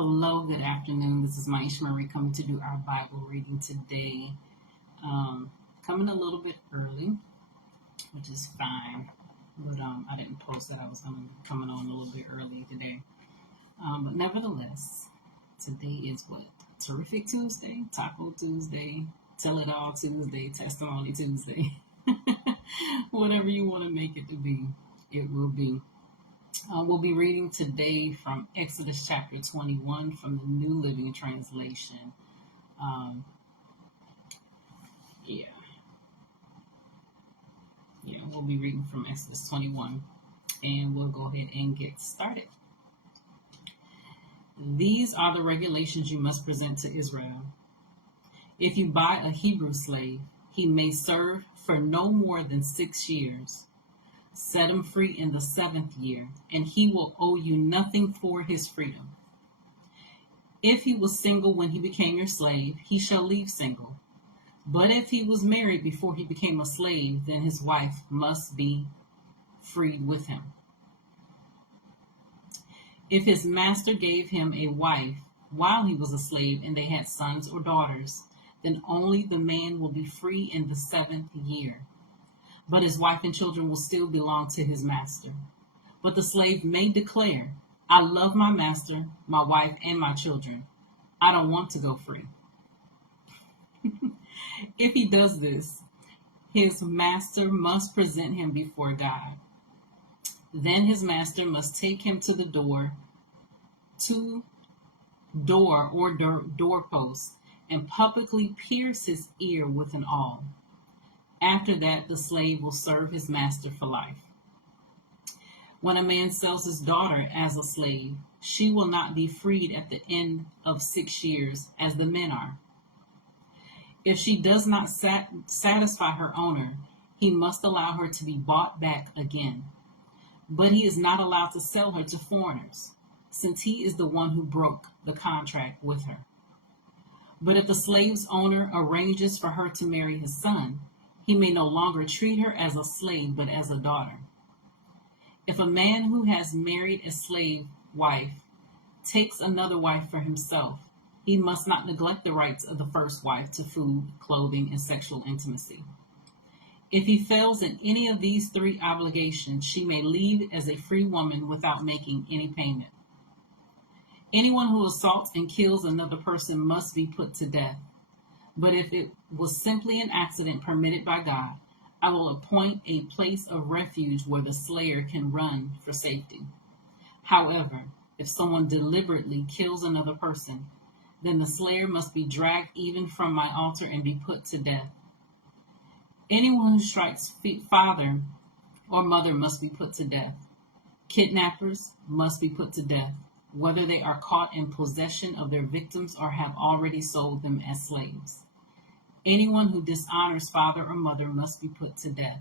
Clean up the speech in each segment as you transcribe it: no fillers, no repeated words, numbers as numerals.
Hello, good afternoon. This is Myesha coming to do our Bible reading today. Coming a little bit early, which is fine, but I didn't post that I was going to be coming on a little bit early today. But nevertheless, today is what? Terrific Tuesday, Taco Tuesday, Tell It All Tuesday, Testimony Tuesday. Whatever you want to make it to be, it will be. We'll be reading today from Exodus chapter 21 from the New Living Translation. Um, yeah, we'll be reading from Exodus 21, and we'll go ahead and get started. These are the regulations you must present to Israel. If you buy a Hebrew slave, he may serve for no more than 6 years. Set him free in the 7th year, and he will owe you nothing for his freedom. If he was single when he became your slave, he shall leave single. But if he was married before he became a slave, then his wife must be freed with him. If his master gave him a wife while he was a slave and they had sons or daughters, then only the man will be free in the 7th year. But his wife and children will still belong to his master. But the slave may declare, I love my master, my wife, and my children. I don't want to go free. If he does this, his master must present him before God. Then his master must take him to the doorpost, and publicly pierce his ear with an awl. After that, the slave will serve his master for life. When a man sells his daughter as a slave, she will not be freed at the end of 6 years as the men are. If she does not satisfy her owner, he must allow her to be bought back again. But he is not allowed to sell her to foreigners, since he is the one who broke the contract with her. But if the slave's owner arranges for her to marry his son, he may no longer treat her as a slave, but as a daughter. If a man who has married a slave wife takes another wife for himself, he must not neglect the rights of the first wife to food, clothing, and sexual intimacy. If he fails in any of these 3 obligations, she may leave as a free woman without making any payment. Anyone who assaults and kills another person must be put to death. But if it was simply an accident permitted by God, I will appoint a place of refuge where the slayer can run for safety. However, if someone deliberately kills another person, then the slayer must be dragged even from my altar and be put to death. Anyone who strikes father or mother must be put to death. Kidnappers must be put to death, whether they are caught in possession of their victims or have already sold them as slaves. Anyone who dishonors father or mother must be put to death.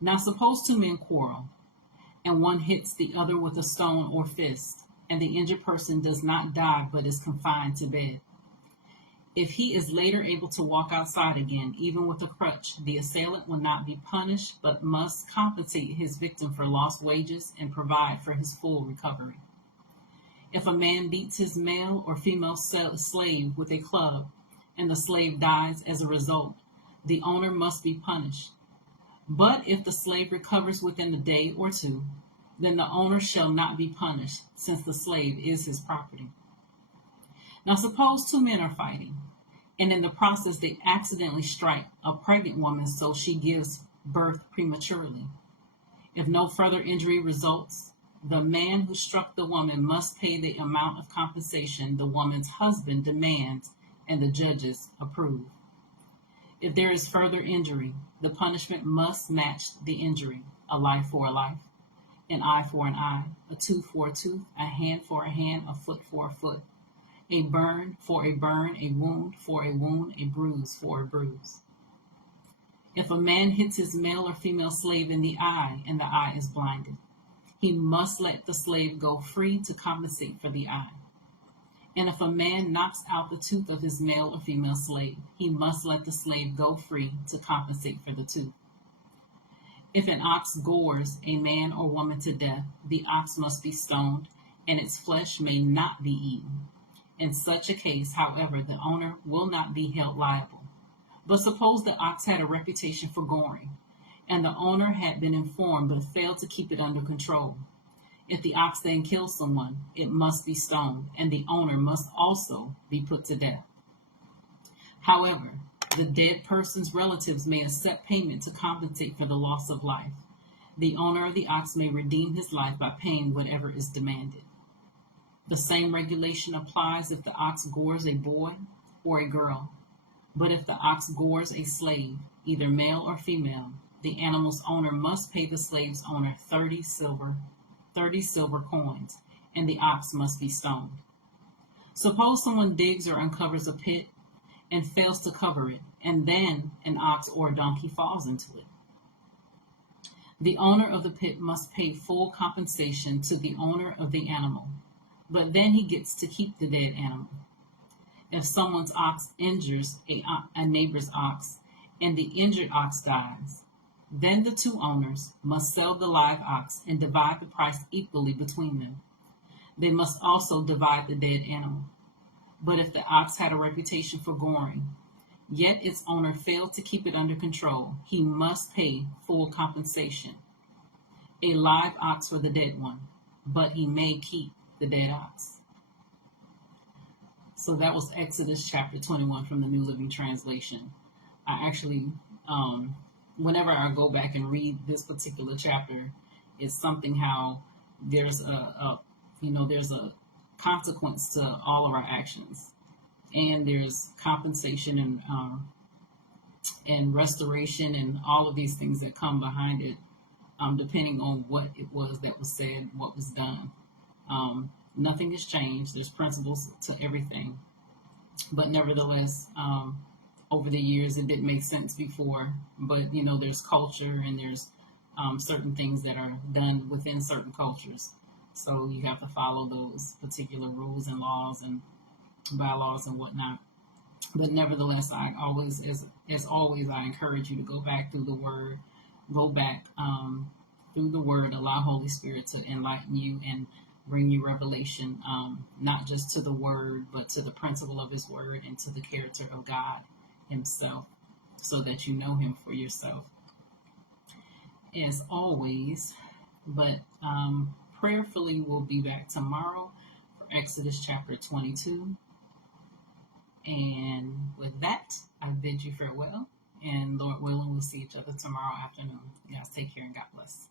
Now suppose 2 men quarrel, and one hits the other with a stone or fist, and the injured person does not die but is confined to bed. If he is later able to walk outside again, even with a crutch, the assailant will not be punished but must compensate his victim for lost wages and provide for his full recovery. If a man beats his male or female slave with a club, and the slave dies as a result, the owner must be punished. But if the slave recovers within a day or 2, then the owner shall not be punished, since the slave is his property. Now suppose 2 men are fighting, and in the process they accidentally strike a pregnant woman so she gives birth prematurely. If no further injury results, the man who struck the woman must pay the amount of compensation the woman's husband demands and the judges approve. If there is further injury, the punishment must match the injury: a life for a life, an eye for an eye, a tooth for a tooth, a hand for a hand, a foot for a foot, a burn for a burn, a wound for a wound, a bruise for a bruise. If a man hits his male or female slave in the eye and the eye is blinded, he must let the slave go free to compensate for the eye. And if a man knocks out the tooth of his male or female slave, he must let the slave go free to compensate for the tooth. If an ox gores a man or woman to death, the ox must be stoned, and its flesh may not be eaten. In such a case, however, the owner will not be held liable. But suppose the ox had a reputation for goring, and the owner had been informed but failed to keep it under control. If the ox then kills someone, it must be stoned, and the owner must also be put to death. However, the dead person's relatives may accept payment to compensate for the loss of life. The owner of the ox may redeem his life by paying whatever is demanded. The same regulation applies if the ox gores a boy or a girl. But if the ox gores a slave, either male or female, the animal's owner must pay the slave's owner 30 silver coins, and the ox must be stoned. Suppose someone digs or uncovers a pit and fails to cover it, and then an ox or a donkey falls into it. The owner of the pit must pay full compensation to the owner of the animal, but then he gets to keep the dead animal. If someone's ox injures a neighbor's ox and the injured ox dies, then the two owners must sell the live ox and divide the price equally between them. They must also divide the dead animal. But if the ox had a reputation for goring, yet its owner failed to keep it under control, he must pay full compensation. A live ox for the dead one, but he may keep the dead ox. So that was Exodus chapter 21 from the New Living Translation. I actually, whenever I go back and read this particular chapter, it's something how there's there's a consequence to all of our actions, and there's compensation and restoration and all of these things that come behind it, depending on what it was that was said, what was done. Nothing has changed. There's principles to everything, but nevertheless, over the years, it didn't make sense before. But there's culture and there's certain things that are done within certain cultures. So you have to follow those particular rules and laws and bylaws and whatnot. But nevertheless, I always, as always, I encourage you to go back through the Word, go back through the Word, allow Holy Spirit to enlighten you and bring you revelation, not just to the Word, but to the principle of His Word and to the character of God Himself, so that you know Him for yourself. As always, but prayerfully, we'll be back tomorrow for Exodus chapter 22. And with that, I bid you farewell. And Lord willing, we'll see each other tomorrow afternoon. You guys take care and God bless.